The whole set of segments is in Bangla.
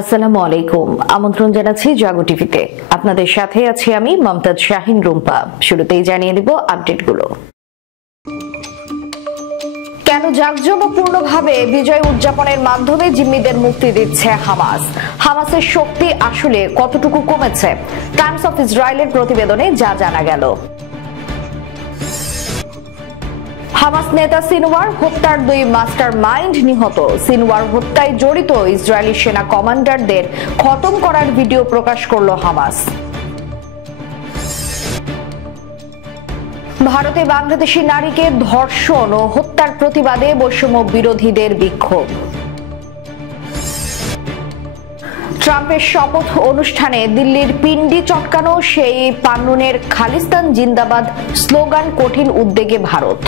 আসসালামু আলাইকুম। আমন্ত্রণ জানাচ্ছি জাগো টিভিতে। আপনাদের সাথে আছি আমি মমতাজ শাহিন রুম্পা। শুরুতেই জানিয়ে দিব আপডেটগুলো। কেন জাঁকজমকপূর্ণভাবে বিজয় উদযাপনের মাধ্যমে জিম্মিদের মুক্তি দিচ্ছে হামাস? হামাসের শক্তি আসলে কতটুকু কমেছে? টাইমস অফ ইসরায়েলের প্রতিবেদনে যা জানা গেল। হামাস নেতা সিনওয়ার হত্যার দুই মাস্টার মাইন্ড নিহত। সিনওয়ার হত্যায় জড়িত ইসরায়েলি সেনা কমান্ডারদের খতম করার ভিডিও প্রকাশ করল হামাস। ভারতে বাংলাদেশি নারীকে ধর্ষণ ও হত্যার প্রতিবাদে বৈষম্য বিরোধীদের বিক্ষোভ। ট্রাম্পের শপথ অনুষ্ঠানে দিল্লির পিন্ডি চটকানো সেই পান্নুনের খালিস্তান জিন্দাবাদ স্লোগান কঠিন উদ্বেগে ভারত।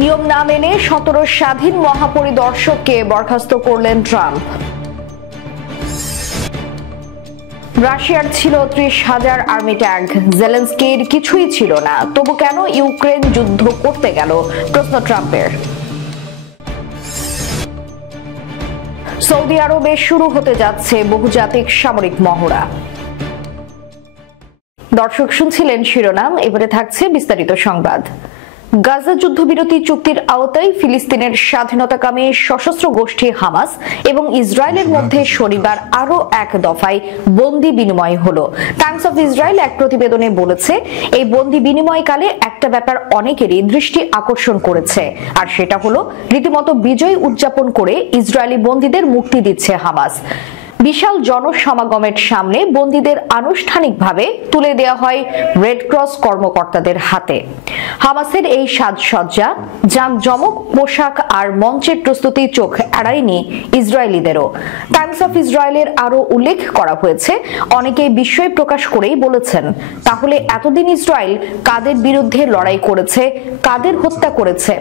নিয়ম না মেনে 17 স্বাধীন মহাপরিদর্শককে বরখাস্ত করলেন ট্রাম্প। রাশিয়ার ছিল 30,000 আর্মি ট্যাঙ্ক, জেলেনস্কির কিছুই ছিল না, তবু কেন ইউক্রেন যুদ্ধ করতে গেল? প্রশ্ন ট্রাম্পের। সৌদি আরবে শুরু হতে যাচ্ছে বহুজাতিক সামরিক মহড়া। দর্শক শুনছিলেন শিরোনাম, এবারে থাকছে বিস্তারিত সংবাদ। গাজা যুদ্ধবিরতি চুক্তির আওতায় ফিলিস্তিনের স্বাধীনতাকামী সশস্ত্র গোষ্ঠী হামাস এবং ইসরায়েলের মধ্যে শনিবার আরো এক দফায় বন্দি বিনিময় হলো। টাইমস অফ ইসরায়েল এক প্রতিবেদনে বলেছে, এই বন্দি বিনিময়কালে একটা ব্যাপার অনেকেরই দৃষ্টি আকর্ষণ করেছে, আর সেটা হলো রীতিমতো বিজয় উদযাপন করে ইসরায়েলি বন্দীদের মুক্তি দিচ্ছে হামাস। বিশাল জনসমাগমের সামনে বন্দীদের আনুষ্ঠানিকভাবে তুলে দেওয়া হয় রেড ক্রস কর্মকর্তাদের হাতে। হামাসের এই সাজসজ্জা, জাঁকজমক পোশাক আর মঞ্চের প্রস্তুতি চোখ এড়ায়নি ইসরায়েলিদেরও। টাইমস অফ ইসরায়েলের আরো উল্লেখ করা হয়েছে, অনেকে বিস্ময় প্রকাশ করেই বলেছেন, তাহলে এতদিন ইসরায়েল কাদের বিরুদ্ধে লড়াই করেছে, কাদের হত্যা করেছে?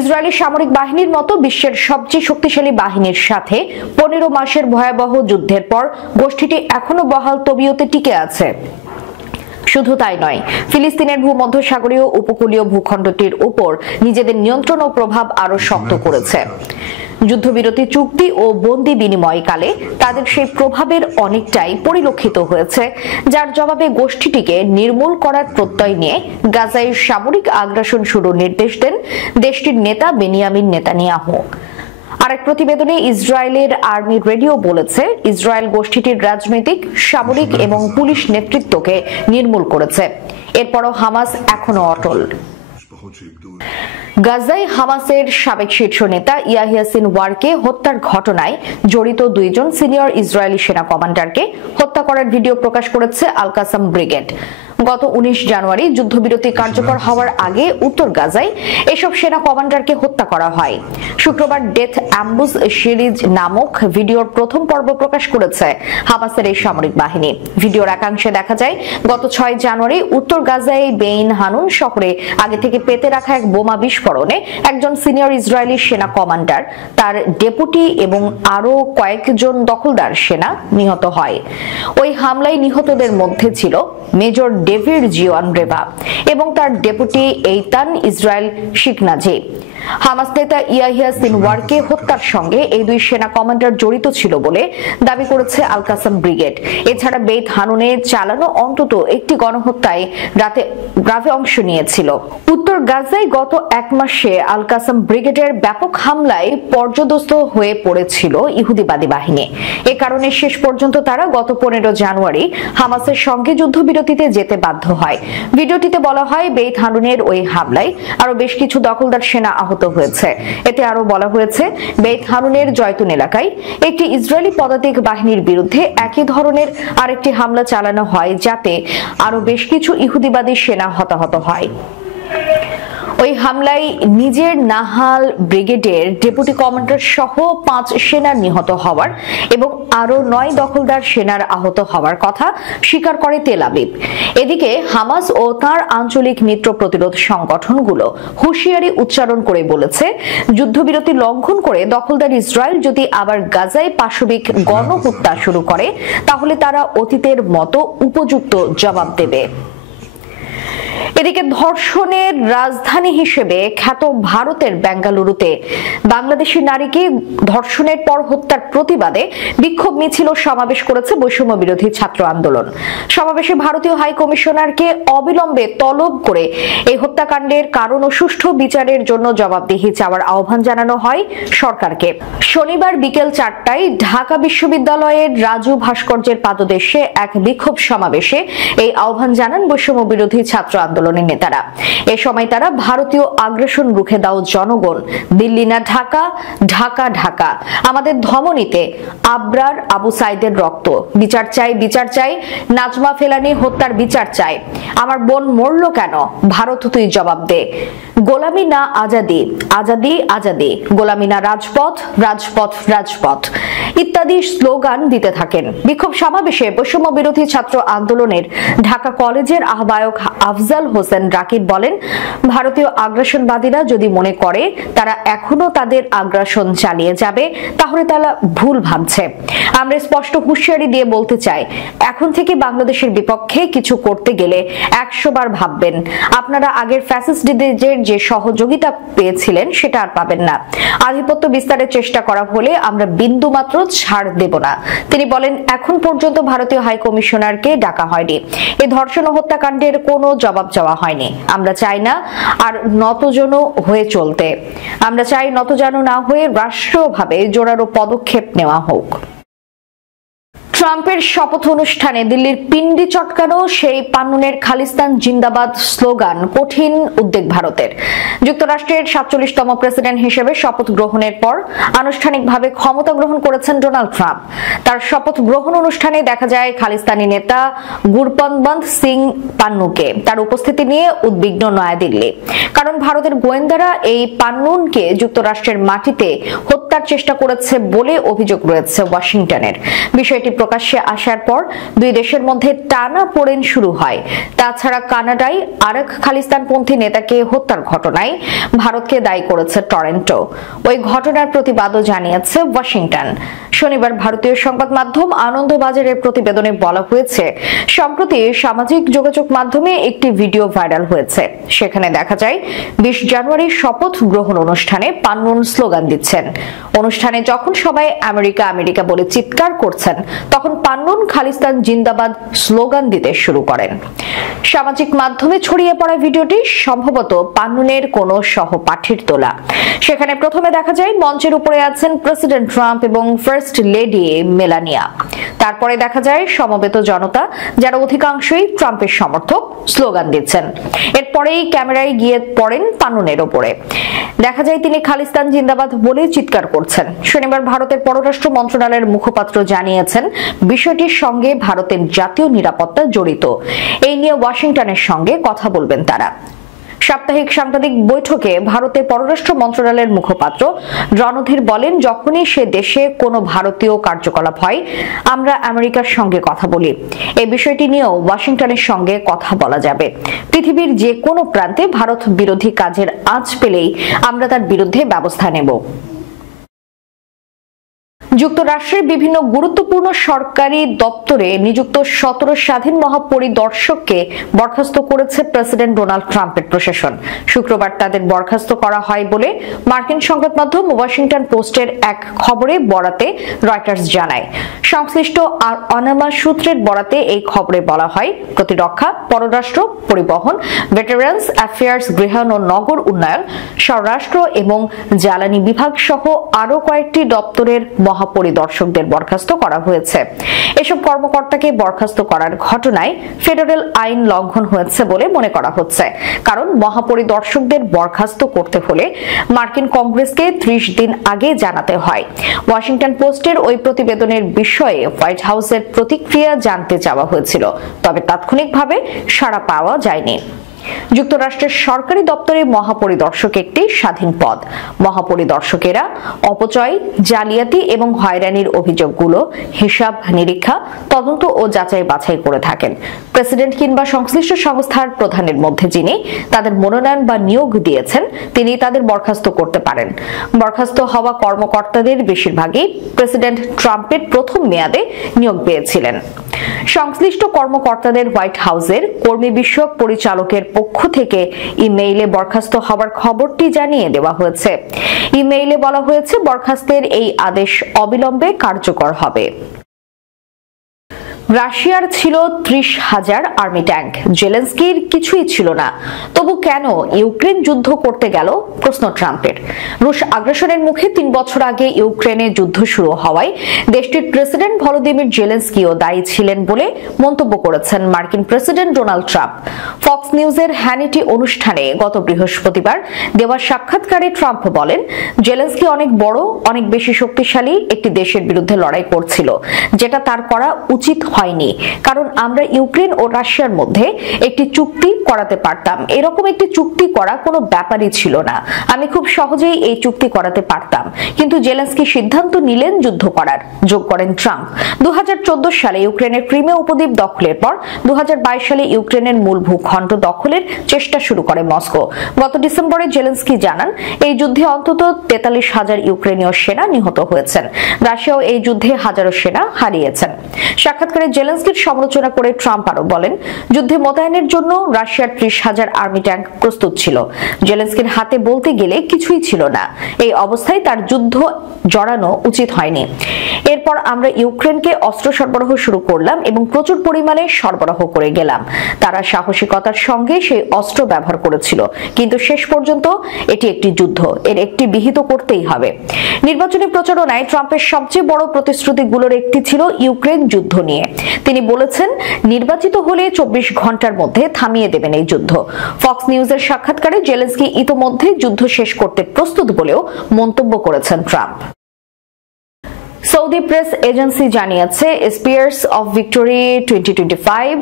ইসরায়েলি সামরিক বাহিনীর মতো বিশ্বের সবচেয়ে শক্তিশালী বাহিনীর সাথে 15 মাসের ভয়াবহ যুদ্ধের পর গোষ্ঠীটি এখনো বহাল তবিয়তে টিকে আছে। শুধু তাই নয়, ফিলিস্তিনের ভূমধ্যসাগরীয় উপকূলীয় ভূখণ্ডটির উপর নিজেদের নিয়ন্ত্রণ ও প্রভাব আরো শক্ত করেছে। যুদ্ধবিরতি চুক্তি ও বন্দি বিনিময়কালে তাদের সেই প্রভাবের অনেকটাই পরিলক্ষিত হয়েছে, যার জবাবে গোষ্ঠীটিকে নির্মূল করার প্রত্যয় নিয়ে গাজায় সামরিক আগ্রাসন শুরুর নির্দেশ দেন দেশটির নেতা বেনিয়ামিন নেতানিয়াহু। আরেক প্রতিবেদনে ইসরায়েলের আর্মি রেডিও বলেছে, ইসরায়েল গোষ্ঠীটির রাজনৈতিক, সামরিক এবং পুলিশ নেতৃত্বকে নির্মূল করেছে। এরপরও হামাস এখনো অটল। গাজায় হামাসের সাবেক শীর্ষ নেতা ইয়াহিয়া সিনওয়ারকে হত্যার ঘটনায় জড়িত 2 জন সিনিয়র ইসরায়েলি সেনা কমান্ডারকে হত্যা করার ভিডিও প্রকাশ করেছে আল কাসাম ব্রিগেড। গত 19 জানুয়ারি যুদ্ধবিরতি কার্যকর হওয়ার আগে উত্তর গাজায় এসব সেনা কমান্ডারকে হত্যা করা হয়। শুক্রবার ডেথ অ্যাম্বুস সিরিজ নামক ভিডিওর প্রথম পর্ব প্রকাশ করেছে হামাসের এই সামরিক বাহিনী। ভিডিওর একাংশে দেখা যায়, গত 6 জানুয়ারি উত্তর গাজায় বেইন হানুন শহরে আগে থেকে পেতে রাখা এক বোমা বিস্ফোরণে একজন সিনিয়র ইসরায়েলি সেনা কমান্ডার, তার ডেপুটি এবং আরো কয়েকজন দখলদার সেনা নিহত হয়। ওই হামলায় নিহতদের মধ্যে ছিল মেজর ডেভিড জিওয়ান রেবা এবং তার ডেপুটি এইতান ইসরায়েল শিকনাজি। হামাস নেতা ইয়াহিয়া সিনওয়ারকে হত্যার সঙ্গে এই 2 সেনা কমান্ডার জড়িত ছিল বলে দাবি করেছে আল কাসাম ব্রিগেড। এছাড়া বেইত হানুনে চালানো অন্তত একটি গণহত্যায় রাতে অংশ নিয়েছিল। উত্তর গাজায় গত 1 মাসে আল কাসাম ব্রিগেডের ব্যাপক হামলায় পর্যদস্ত হয়ে পড়েছিল ইহুদিবাদী বাহিনী। এ কারণে শেষ পর্যন্ত তারা গত 15 জানুয়ারি হামাসের সঙ্গে যুদ্ধবিরতিতে যেতে বাধ্য হয়। ভিডিওটিতে বলা হয়, বেইত হানুনের ওই হামলায় আরো বেশ কিছু দখলদার সেনা আহত হয়েছে। এতে আরো বলা হয়েছে, বেইত হানুনের জয়তুন এলাকায় একটি ইসরায়েলি পদাতিক বাহিনীর বিরুদ্ধে একই ধরনের আরেকটি হামলা চালানো হয়, যাতে আরো বেশ কিছু ইহুদিবাদী সেনা হতাহত হয়। ওই হামলায় নিজের নাহাল ব্রিগেডের ডেপুটি কমান্ডার সহ 5 সেনার নিহত হওয়ার এবং আরো 9 দখলদার সেনার আহত হওয়ার কথা স্বীকার করে তেল আবিব। এদিকে হামাস ও তার আঞ্চলিক মিত্র প্রতিরোধ সংগঠনগুলো হুঁশিয়ারি উচ্চারণ করে বলেছে, যুদ্ধবিরতি লঙ্ঘন করে দখলদার ইসরায়েল যদি আবার গাজায় পাশবিক গণহত্যা শুরু করে, তাহলে তারা অতীতের মতো উপযুক্ত জবাব দেবে। এদিকে ধর্ষণের রাজধানী হিসেবে খ্যাত ভারতের বেঙ্গালুরুতে বাংলাদেশি নারীকে ধর্ষণের পর হত্যার প্রতিবাদে বিক্ষোভ মিছিল ও সমাবেশ করেছে বৈষম্য বিরোধী ছাত্র আন্দোলন। সমাবেশে ভারতীয় হাই কমিশনারকে অবিলম্বে তলব করে এই হত্যাকাণ্ডের কারণ ও সুষ্ঠু বিচারের জন্য জবাবদিহি চাওয়ার আহ্বান জানানো হয় সরকারকে। শনিবার বিকেল 4টায় ঢাকা বিশ্ববিদ্যালয়ের রাজু ভাস্কর্যের পাদদেশে এক বিক্ষোভ সমাবেশে এই আহ্বান জানান বৈষম্য বিরোধী ছাত্র আন্দোলনের নেতারা। এ সময় তারা ভারতীয় আগ্রাসন রুখে দাও জনগণ, দিল্লি না ঢাকা, ঢাকা ঢাকা, আমাদের ধমনীতে আবরার আবু সাইদের রক্ত, বিচার চাই, বিচার চাই, নাজমা ফেলানি হত্যার বিচার চাই, আমার বোন মরল কেন, ভারত তুই জবাব দে, গোলামি না আজাদি, আজাদি আজাদি, গোলামি না রাজপথ, রাজপথ রাজপথ ইত্যাদি স্লোগান দিতে থাকেন। বিক্ষোভ সমাবেশে বৈষম্য বিরোধী ছাত্র আন্দোলনের ঢাকা কলেজের আহ্বায়ক আফজাল হোসেন রাকিব বলেন, ভারতীয় আগ্রাসনবাদীরা যদি মনে করে তারা এখনো তাদের আগ্রাসন চালিয়ে যাবে তাহলে তারা ভুল ভাবছে। আমরা স্পষ্ট হুঁশিয়ারি দিয়ে বলতে চাই, এখন থেকে বাংলাদেশের বিপক্ষে কিছু করতে গেলে 100 বার ভাববেন। আপনারা আগের ফ্যাসিস্টদের যে সহযোগিতা পেয়েছিলেন সেটা আর পাবেন না। আধিপত্য বিস্তারের চেষ্টা করা হলে আমরা বিন্দু মাত্র ছাড় দেব না। তিনি বলেন, এখন পর্যন্ত ভারতীয় হাই কমিশনারকে ডাকা হয়নি, এই ধর্ষণ ও হত্যাকাণ্ডের কোনো জবাব চাওয়া হয়নি। আমরা চাই না আর নতজন হয়ে চলতে, আমরা চাই নতজানু না হয়ে রাষ্ট্রীয়ভাবে জোরালো পদক্ষেপ নেওয়া হোক। ট্রাম্পের শপথ অনুষ্ঠানে দিল্লির পিন্ডি চটকানো সেই পান্নুনের খালিস্তান জিন্দাবাদ স্লোগান কঠিন উদ্বেগ ভারতের। যুক্তরাষ্ট্রের 47তম প্রেসিডেন্ট হিসেবে শপথ গ্রহণের পর আনুষ্ঠানিকভাবে ক্ষমতা গ্রহণ করেছেন ডোনাল্ড ট্রাম্প। তার শপথ গ্রহণ অনুষ্ঠানে দেখা যায় খালিস্তানি নেতা গুরপতবন্ত সিং পান্নুকে। তার উপস্থিতি নিয়ে উদ্বিগ্ন নয়াদিল্লি, কারণ ভারতের গোয়েন্দারা এই পান্নুনকে যুক্তরাষ্ট্রের মাটিতে হত্যার চেষ্টা করেছে বলে অভিযোগ রয়েছে ওয়াশিংটনের। বিষয়টি প্রকাশ্যে আসার পর দুই দেশের মধ্যে টানাপোড়েন শুরু হয়। তাছাড়া কানাডায় আরেক খালিস্তানপন্থী নেতাকে হত্যার ঘটনায় ভারতকে দায়ী করেছে টরন্টো। ওই ঘটনার প্রতিবাদও জানিয়েছে ওয়াশিংটন। শনিবার ভারতীয় সংবাদ মাধ্যম আনন্দবাজারের প্রতিবেদনে বলা হয়েছে, সম্প্রতি সামাজিক যোগাযোগ মাধ্যমে একটি ভিডিও ভাইরাল হয়েছে। সেখানে দেখা যায় 20 জানুয়ারি শপথ গ্রহণ অনুষ্ঠানে পান্নুন স্লোগান দিচ্ছেন। অনুষ্ঠানে যখন সবাই আমেরিকা আমেরিকা বলে চিৎকার করছেন, তখন পান্নুন খালিস্তান জিন্দাবাদ স্লোগান দিতে শুরু করেন। সামাজিক মাধ্যমে ছড়িয়ে পড়া ভিডিওটি সম্ভবত পান্নুনের কোনো সহপাঠীর তোলা। সেখানে প্রথমে দেখা যায় মঞ্চের উপরে আছেন প্রেসিডেন্ট ট্রাম্প এবং ফার্স্ট লেডি মেলানিয়া। তারপরে দেখা যায় সমবেত জনতা, যারা অধিকাংশই ট্রাম্পের সমর্থক, স্লোগান দিচ্ছেন। এরপরেই ক্যামেরায় গিয়ে পড়েন পান্নুনের ওপরে। দেখা যায় তিনি খালিস্তান জিন্দাবাদ বলে চিৎকার করছেন। শনিবার ভারতের পররাষ্ট্র মন্ত্রণালয়ের মুখপাত্র জানিয়েছেন, বিষয়টির সঙ্গে ভারতের জাতীয় নিরাপত্তা জড়িত। এই নিয়ে ওয়াশিংটনের সঙ্গে কথা বলবেন তারা। সাপ্তাহিক সাংবাদিক বৈঠকে ভারতের পররাষ্ট্র মন্ত্রণালয়ের মুখপাত্র রণধীর বলেন, যখনই সে দেশে কোনো ভারতীয় কার্যকলাপ হয় আমরা আমেরিকার সঙ্গে কথা বলি। এই বিষয়টি নিয়েও ওয়াশিংটনের সঙ্গে কথা বলা যাবে। পৃথিবীর যে কোনো প্রান্তে ভারত বিরোধী কাজের আঁচ পেলেই আমরা তার বিরুদ্ধে ব্যবস্থা নেব। যুক্তরাষ্ট্রের বিভিন্ন গুরুত্বপূর্ণ সরকারি দপ্তরে নিযুক্ত 17 স্বাধীন মহাপরিদর্শককে বরখাস্ত করেছে প্রেসিডেন্ট ডোনাল্ড ট্রাম্পের প্রশাসন। শুক্রবার তাদের বরখাস্ত করা হয় বলে মার্কিন সংবাদ মাধ্যম ওয়াশিংটন পোস্টের এক খবরে বরাতে রয়টার্স জানায়। সংশ্লিষ্ট আর অনামা সূত্রের বরাতে এই খবরে বলা হয়, প্রতিরক্ষা, পররাষ্ট্র, পরিবহন, ভেটারেন্স অ্যাফেয়ার্স, গৃহায়ণ ও নগর উন্নয়ন, স্বরাষ্ট্র এবং জ্বালানি বিভাগ সহ আরো কয়েকটি দপ্তরের মহাপরিদর্শকদের বরখাস্ত করা হয়েছে। এসব কর্মকর্তাকে বরখাস্ত করার ঘটনায় ফেডারেল আইন লঙ্ঘন হয়েছে বলে মনে করা হচ্ছে, কারণ মহাপরিদর্শকদের বরখাস্ত করতে হলে মার্কিন কংগ্রেসকে 30 দিন আগে জানাতে হয়। ওয়াশিংটন পোস্টের ওই প্রতিবেদনের বিষয়ে হোয়াইট হাউসের প্রতিক্রিয়া জানতে চাওয়া হয়েছিল, তবে তাৎক্ষণিকভাবে সাড়া পাওয়া যায়নি। যুক্তরাষ্ট্রের সরকারি দপ্তরে মহাপরিদর্শক একটি স্বাধীন পদ। মহাপরিদর্শকেরা অপচয়, জালিয়াতি এবং হয়রানির অভিযোগগুলো হিসাব নিরীক্ষা, তদন্ত ও যাচাই বাছাই করে থাকেন। প্রেসিডেন্ট কিংবা সংশ্লিষ্ট সংস্থার প্রধানের মধ্যে যিনি তাদের মনোনয়ন বা নিয়োগ দিয়েছেন, তিনি তাদের বরখাস্ত করতে পারেন। বরখাস্ত হওয়া কর্মকর্তাদের বেশিরভাগই প্রেসিডেন্ট ট্রাম্পের প্রথম মেয়াদে নিয়োগ পেয়েছিলেন। সংশ্লিষ্ট কর্মকর্তাদের হোয়াইট হাউসের কর্মী বিষয়ক পরিচালকের পক্ষ থেকে ইমেইলে বরখাস্ত হওয়ার খবরটি জানিয়ে দেওয়া হয়েছে। ইমেইলে বলা হয়েছে বরখাস্তের এই আদেশ অবিলম্বে কার্যকর হবে। রাশিয়ার ছিল 30,000 আর্মি ট্যাঙ্ক, জেলেনস্কির কিছুই ছিল না, তবু কেন ইউক্রেন যুদ্ধ করতে গেল? প্রশ্ন ট্রাম্পের। রুশ আগ্রাসনের মুখে 3 বছর আগে ইউক্রেনে যুদ্ধ শুরু হওয়ায় দেশটির প্রেসিডেন্ট ভলোদিমির জেলেনস্কিও দায়ী ছিলেন বলে মন্তব্য করেছেন মার্কিন প্রেসিডেন্ট ডোনাল্ড ট্রাম্প। ফক্স নিউজের হ্যানিটি অনুষ্ঠানে গত বৃহস্পতিবার দেওয়া সাক্ষাৎকারে ট্রাম্প বলেন, জেলেনস্কি অনেক বড়, অনেক বেশি শক্তিশালী একটি দেশের বিরুদ্ধে লড়াই করছিল, যেটা তার করা উচিত হয়নি, কারণ আমরা ইউক্রেন ও রাশিয়ার মধ্যে একটি চুক্তি করাতে পারতাম। এরকম একটি চুক্তি করা কোনো ব্যাপারই ছিল না। আমি খুব সহজেই এই চুক্তি করাতে পারতাম, কিন্তু জেলেনস্কি সিদ্ধান্ত নিলেন যুদ্ধ করার, যোগ করেন ট্রাম্প। 2014 সালে ইউক্রেনের ক্রিমিয়া উপদ্বীপ দখলের পর 2022 সালে ইউক্রেনের মূল ভূখণ্ড দখলের চেষ্টা শুরু করে মস্কো। গত ডিসেম্বরে জেলেনস্কি জানান, এই যুদ্ধে অন্তত 43,000 ইউক্রেনীয় সেনা নিহত হয়েছেন। রাশিয়াও এই যুদ্ধে হাজারো সেনা হারিয়েছেন। সাক্ষাৎকারে জেলেনস্কির সমালোচনা করে ট্রাম্প আরো বলেন, যুদ্ধে মোতায়েনের জন্য রাশিয়ার 30,000 আর্মি ট্যাঙ্ক প্রস্তুত ছিল। জেলেনস্কির হাতে বলতে গেলে কিছুই ছিল না। এই অবস্থায় তার যুদ্ধ জড়ানো উচিত হয়নি। এরপর আমরা ইউক্রেনকে অস্ত্র সরবরাহ শুরু করলাম এবং প্রচুর পরিমাণে সরবরাহ করে গেলাম। তারা সাহসিকতার সঙ্গে সেই অস্ত্র ব্যবহার করেছিল, কিন্তু শেষ পর্যন্ত এটি একটি যুদ্ধ, এর একটি বিহিত করতেই হবে। নির্বাচনী প্রচারণায় ট্রাম্পের সবচেয়ে বড় প্রতিশ্রুতিগুলোর একটি ছিল ইউক্রেন যুদ্ধ নিয়ে। তিনি বলেছেন, নির্বাচিত হলে 24 ঘন্টার মধ্যে থামিয়ে দেবেন এই যুদ্ধ। ফক্স নিউজের সাক্ষাৎকারে জেলেনস্কি ইতোমধ্যে যুদ্ধ শেষ করতে প্রস্তুত বলেও মন্তব্য করেছেন ট্রাম্প। সৌদি প্রেস এজেন্সি জানিয়েছে, স্পিয়ার্স অফ ভিক্টোরি 2025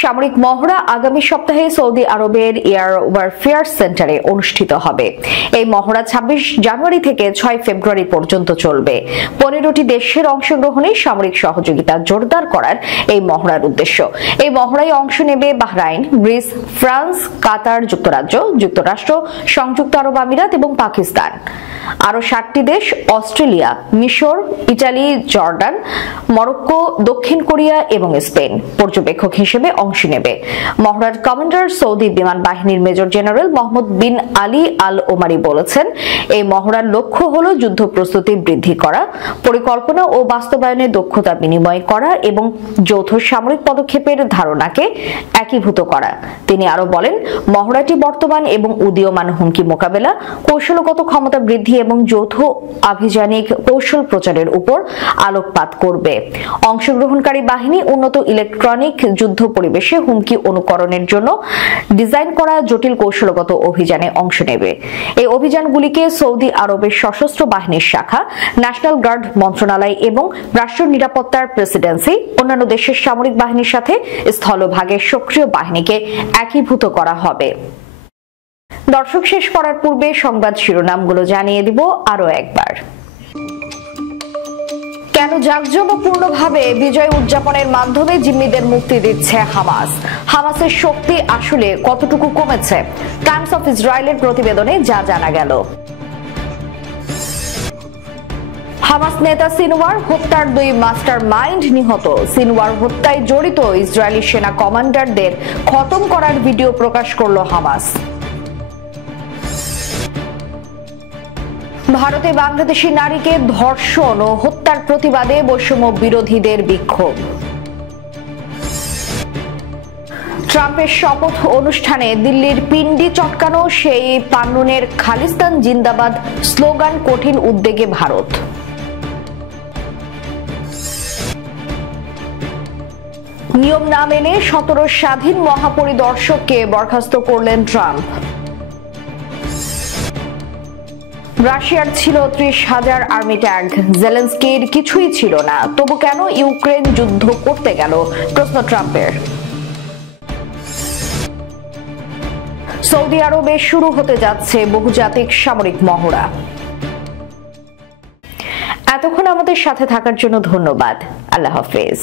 সামরিক মহড়া আগামী সপ্তাহে সৌদি আরবের এয়ার ওয়ারফেয়ার সেন্টারে অনুষ্ঠিত হবে। এই মহড়া 26 জানুয়ারি থেকে 6 ফেব্রুয়ারি পর্যন্ত চলবে। 15টি দেশের অংশগ্রহণে সামরিক সহযোগিতা জোরদার করার এই মহড়ার উদ্দেশ্য। এই মহড়ায় অংশ নেবে বাহরাইন, গ্রিস, ফ্রান্স, কাতার, যুক্তরাজ্য, যুক্তরাষ্ট্র, সংযুক্ত আরব আমিরাত এবং পাকিস্তান। আরো 7টি দেশ অস্ট্রেলিয়া, মিশর, ইটালি, জর্ডান, মরক্কো, দক্ষিণ কোরিয়া এবং স্পেন পর্যবেক্ষক হিসেবে অংশ নেবে। মহড়ার কমান্ডার সৌদি বিমান বাহিনীর মেজর জেনারেল মোহাম্মদ বিন আলী আল ওমারি বলেছেন, এই মহড়ার লক্ষ্য হলো যুদ্ধ প্রস্তুতি বৃদ্ধি করা, পরিকল্পনা ও বাস্তবায়নে দক্ষতা বিনিময় করা এবং যৌথ সামরিক পদক্ষেপের ধারণাকে একীভূত করা। তিনি আরো বলেন, মহড়াটি বর্তমান এবং উদীয়মান হুমকি মোকাবেলা, কৌশলগত ক্ষমতা বৃদ্ধি এবং যৌথ আভিযানিক কৌশল প্রচারের উপর আলোকপাত করবে। অংশগ্রহণকারী বাহিনী উন্নত ইলেকট্রনিক যুদ্ধ পরিবেশে হুমকি অনুকরণের জন্য ডিজাইন করা জটিল কৌশলগত অভিযানে অংশ নেবে। এই অভিযানগুলিকে সৌদি আরবের সশস্ত্র বাহিনীর শাখা, ন্যাশনাল গার্ড মন্ত্রণালয় এবং রাষ্ট্র নিরাপত্তার প্রেসিডেন্সি, অন্যান্য দেশের সামরিক বাহিনীর সাথে স্থলভাগের সক্রিয় বাহিনীকে একীভূত করা হবে। দর্শক, শেষ করার পূর্বে সংবাদ শিরোনামগুলো জানিয়ে দিব আরো একবার। কেন জাঁকজমকপূর্ণভাবে বিজয় উদযাপনের মাধ্যমে জিম্মিদের মুক্তি দিচ্ছে হামাস? হামাসের শক্তি আসলে কতটুকু কমেছে? টাইমস অফ ইসরায়েলের প্রতিবেদনে যা জানা গেল। হামাস নেতা সিনওয়ার হত্যার 2 মাস্টার মাইন্ড নিহত। সিনওয়ার হত্যায় জড়িত ইসরায়েলি সেনা কমান্ডারদের খতম করার ভিডিও প্রকাশ করল হামাস। ভারতে বাংলাদেশি নারীকে ধর্ষণ ও হত্যার প্রতিবাদে বৈষম্য বিরোধীদের বিক্ষোভ। ট্রাম্পের শপথ অনুষ্ঠানে দিল্লির পিন্ডি চটকানো সেই পান্নুনের খালিস্তান জিন্দাবাদ স্লোগান কঠিন উদ্বেগে ভারত। নিয়ম না মেনে 17 স্বাধীন মহাপরিদর্শককে বরখাস্ত করলেন ট্রাম্প। রাশিয়ার ছিল 30,000 আর্মি ট্যাঙ্ক, জেলেনস্কির কিছুই ছিল না, তবু কেন ইউক্রেন যুদ্ধ করতে গেল? প্রশ্ন ট্রাম্পের। সৌদি আরবে শুরু হতে যাচ্ছে বহুজাতিক সামরিক মহড়া। এতক্ষণ আমাদের সাথে থাকার জন্য ধন্যবাদ। আল্লাহ হাফেজ।